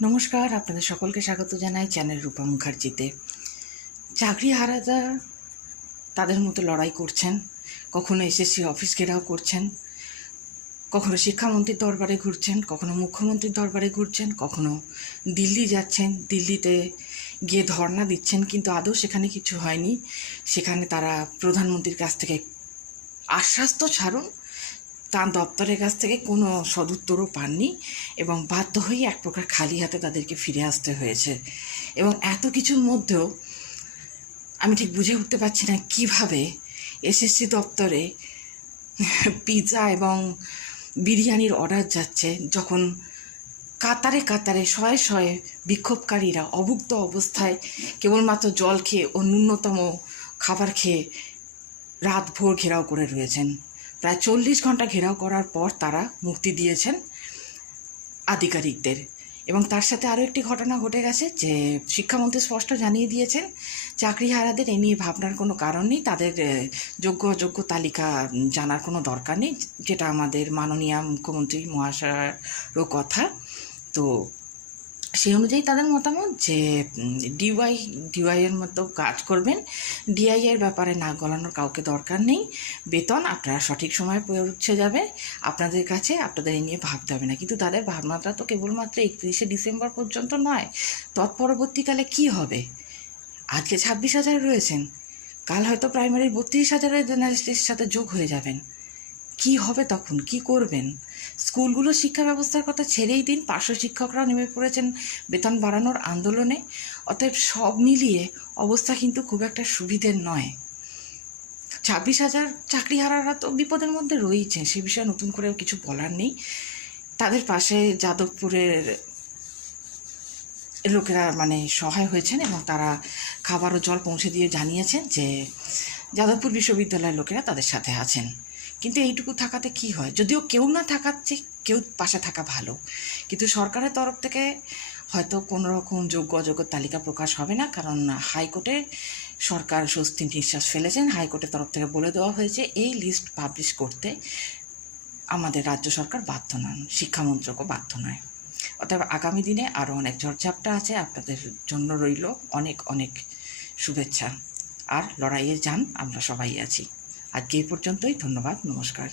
নমস্কার, আপনাদের সকলকে স্বাগত জানাই চ্যানেল রূপা মুখার্জিতে। চাকরি হারারা তাদের মতো লড়াই করছেন, কখনো এসএসসি অফিস ঘেরাও করছেন, কখনো শিক্ষামন্ত্রীর দরবারে ঘুরছেন, কখনো মুখ্যমন্ত্রীর দরবারে ঘুরছেন, কখনো দিল্লি যাচ্ছেন, দিল্লিতে গিয়ে ধর্ণা দিচ্ছেন, কিন্তু আদৌ সেখানে কিছু হয়নি। সেখানে তারা প্রধানমন্ত্রীর কাছ থেকে আশ্বাস তো ছাড়ুন, তার দপ্তরের কাছ থেকে কোনো সদুত্তরও পাননি এবং বাধ্য হয়ে এক প্রকার খালি হাতে তাদেরকে ফিরে আসতে হয়েছে। এবং এত কিছুর মধ্যেও আমি ঠিক বুঝে উঠতে পারছি না কিভাবে এসএসসি দপ্তরে পিৎজা এবং বিরিয়ানির অর্ডার যাচ্ছে, যখন কাতারে কাতারে শয়ে শয়ে বিক্ষোভকারীরা অভুক্ত অবস্থায় কেবলমাত্র জল খেয়ে ও ন্যূনতম খাবার খেয়ে রাতভর ঘেরাও করে রয়েছেন। প্রায় 40 ঘন্টা ঘেরাও করার পর তারা মুক্তি দিয়েছেন আধিকারিকদের। এবং তার সাথে আরও একটি ঘটনা ঘটে গেছে যে শিক্ষামন্ত্রী স্পষ্ট জানিয়ে দিয়েছেন চাকরিহারাদের এ নিয়ে ভাবনার কোনো কারণ নেই, তাদের যোগ্য অযোগ্য তালিকা জানার কোনো দরকার নেই, যেটা আমাদের মাননীয় মুখ্যমন্ত্রী মহাশয়েরও কথা। তো সেই অনুযায়ী তাদের মতামত যে ডিওয়াইয়ের মতো কাজ করবেন, ডিআইয়ের ব্যাপারে নাক গলানোর কাউকে দরকার নেই, বেতন আপনারা সঠিক সময়ে পৌঁছে যাবে আপনাদের কাছে, আপনাদের এই নিয়ে ভাবতে হবে না। কিন্তু তাদের ভাবনাটা তো কেবলমাত্র 31শে ডিসেম্বর পর্যন্ত নয়, তৎপরবর্তীকালে কি হবে? আজকে 26,000 রয়েছেন, কাল হয়তো প্রাইমারির 32,000-এর জেনারেলিস্টের সাথে যোগ হয়ে যাবেন। কি হবে তখন? কি করবেন? স্কুলগুলোর শিক্ষা ব্যবস্থার কথা ছেড়েই দিন, পার্শ্ব শিক্ষকরাও নেমে পড়েছেন বেতন বাড়ানোর আন্দোলনে। অতএব সব মিলিয়ে অবস্থা কিন্তু খুব একটা সুবিধের নয়। 26,000 চাকরিহারারা তো বিপদের মধ্যে রয়েছে, সে বিষয়ে নতুন করে কিছু বলার নেই। তাদের পাশে যাদবপুরের লোকেরা সহায় হয়েছেন এবং তারা খাবার ও জল পৌঁছে দিয়ে জানিয়েছেন যে যাদবপুর বিশ্ববিদ্যালয়ের লোকেরা তাদের সাথে আছেন। কিন্তু এইটুকু থাকাতে কি হয়? যদিও কেউ না থাকাচ্ছে, কেউ পাশে থাকা ভালো, কিন্তু সরকারের তরফ থেকে হয়তো কোনো রকম যোগ্য অযোগ্য তালিকা প্রকাশ হবে না, কারণ হাইকোর্টে সরকার স্বস্তির নিঃশ্বাস ফেলেছেন। হাইকোর্টের তরফ থেকে বলে দেওয়া হয়েছে এই লিস্ট পাবলিশ করতে আমাদের রাজ্য সরকার বাধ্য নন, শিক্ষামন্ত্রকও বাধ্য নয়। অতএব আগামী দিনে আরও অনেক ঝড়ঝাপটা আছে, আপনাদের জন্য রইল অনেক অনেক শুভেচ্ছা। আর লড়াইয়ে যান, আমরা সবাই আছি। আজকে এই পর্যন্তই, ধন্যবাদ, নমস্কার।